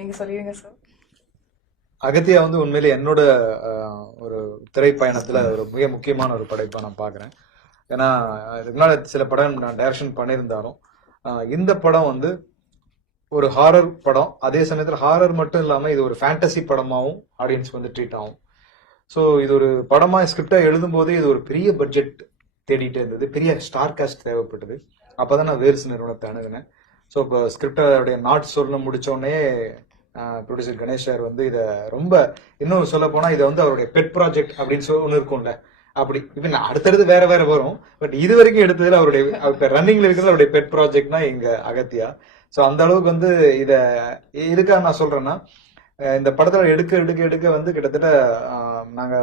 நீங்க சொல்லிடுங்க சார். அகத்தியா வந்து உண்மையிலே என்னோட ஒரு திரைப்பயணத்துல ஒரு மிக முக்கியமான ஒரு படைப்பா நான் பாக்குறேன். ஏன்னா இதுக்கு முன்னாடி சில படம் நான் டைரக்ஷன் பண்ணியிருந்தாலும் இந்த படம் வந்து ஒரு ஹாரர் படம், அதே சமயத்துல ஹாரர் மட்டும் இல்லாம இது ஒரு ஃபேண்டசி படமாவும் ஆடியன்ஸ் வந்து ட்ரீட் ஆகும். ஸோ இது ஒரு படமா ஸ்கிரிப்டா எழுதும் போதே இது ஒரு பெரிய பட்ஜெட் தேடிட்டு இருந்தது, பெரிய ஸ்டார் காஸ்ட் தேவைப்பட்டது. அப்பதான் நான் வேர்ஸ் நிறுவனத்தை அணுகினேன். ஸோ இப்போ ஸ்கிரிப்டோடைய நாட் சொல்ல முடிச்சோடனே ப்ரொடியூசர் கணேஷ் சார் வந்து இதை ரொம்ப இன்னும் சொல்ல போனா இதை வந்து அவருடைய பெட் ப்ராஜெக்ட் அப்படின்னு சொல்லி ஒன்று இருக்கும்ல, அப்படி இப்ப அடுத்தடுத்து வேற வேற வரும். பட் இது வரைக்கும் எடுத்ததுல அவருடைய ரன்னிங்ல இருக்கிறது அவருடைய பெட் ப்ராஜெக்ட்னா எங்க அகத்தியா. ஸோ அந்த அளவுக்கு வந்து இத இதுக்காக நான் சொல்றேன்னா, இந்த படத்துல எடுக்க எடுக்க எடுக்க வந்து கிட்டத்தட்ட நாங்க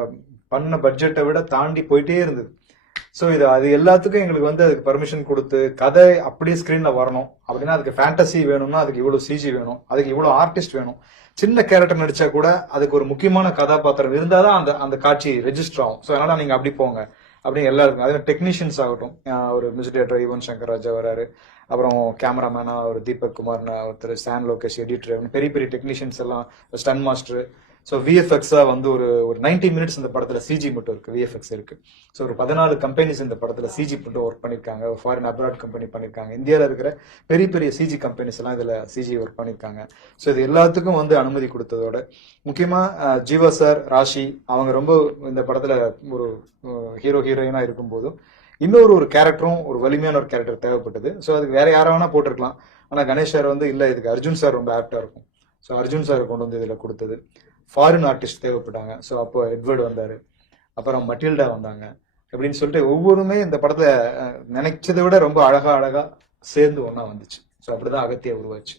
பண்ண பட்ஜெட்டை விட தாண்டி போயிட்டே இருந்தது. ஸோ இது அது எல்லாத்துக்கும் எங்களுக்கு வந்து அதுக்கு பர்மிஷன் கொடுத்து கதை அப்படியே ஸ்கிரீன்ல வரணும் அப்படின்னா அதுக்கு ஃபேண்டசி வேணும்னா அதுக்கு இவ்வளவு சிஜி வேணும், அதுக்கு இவ்வளவு ஆர்டிஸ்ட் வேணும். சின்ன கேரக்டர் நடிச்சா கூட அதுக்கு ஒரு முக்கியமான கதாபாத்திரம் இருந்தாதான் அந்த அந்த காட்சி ரெஜிஸ்டர் ஆகும். ஸோ அதனால நீங்க அப்படி போங்க அப்படின்னு எல்லாருக்கும். அதே டெக்னீஷியன்ஸ் ஆகட்டும், ஒரு மியூசிக் டைரக்டர் யுவன் சங்கர் ராஜா வராரு, அப்புறம் கேமராமேனா ஒரு தீபக் குமார்னு ஒருத்தர், சான் லோகேஷ் எடிட்டர், பெரிய பெரிய டெக்னீஷியன்ஸ் எல்லாம், ஸ்டன் மாஸ்டர். ஸோ விஎஃப்எக்ஸா வந்து ஒரு 90 மினிட்ஸ் இந்த படத்துல சிஜி மட்டும் இருக்கு, விஎஃப்எக்ஸ் இருக்கு. ஸோ ஒரு 14 கம்பெனிஸ் இந்த படத்துல சிஜி மட்டும் ஒர்க் பண்ணிருக்காங்க. ஃபாரின் அப்ராட் கம்பெனி பண்ணிருக்காங்க, இந்தியாவில் இருக்கிற பெரிய பெரிய சிஜி கம்பெனிஸ் எல்லாம் இதுல சிஜி ஒர்க் பண்ணிருக்காங்க. ஸோ இது எல்லாத்துக்கும் வந்து அனுமதி கொடுத்ததோட முக்கியமா ஜீவா சார், ராஷி அவங்க ரொம்ப இந்த படத்துல ஒரு ஹீரோ ஹீரோயினா இருக்கும் போதும் இன்னொரு ஒரு கேரக்டரும் ஒரு வலிமையான ஒரு கேரக்டர் தேவைப்பட்டது. ஸோ அதுக்கு வேற யாரா வேணா போட்டிருக்கலாம். ஆனா கணேஷ் சார் வந்து இல்ல, இதுக்கு அர்ஜுன் சார் ரொம்ப ஆப்டா இருக்கும். ஸோ அர்ஜுன் சார் கொண்டு வந்து இதுல கொடுத்தது. ஃபாரின் ஆர்டிஸ்ட் தேவைப்பட்டாங்க. ஸோ அப்போ எட்வர்டு வந்தாரு, அப்புறம் மட்டில்டா வந்தாங்க. அப்படின்னு சொல்லிட்டு ஒவ்வொருமே இந்த படத்தை நினைச்சதை விட ரொம்ப அழகா அழகா சேர்ந்து ஒன்னா வந்துச்சு. ஸோ அப்படிதான் அகத்தியா உருவாச்சு.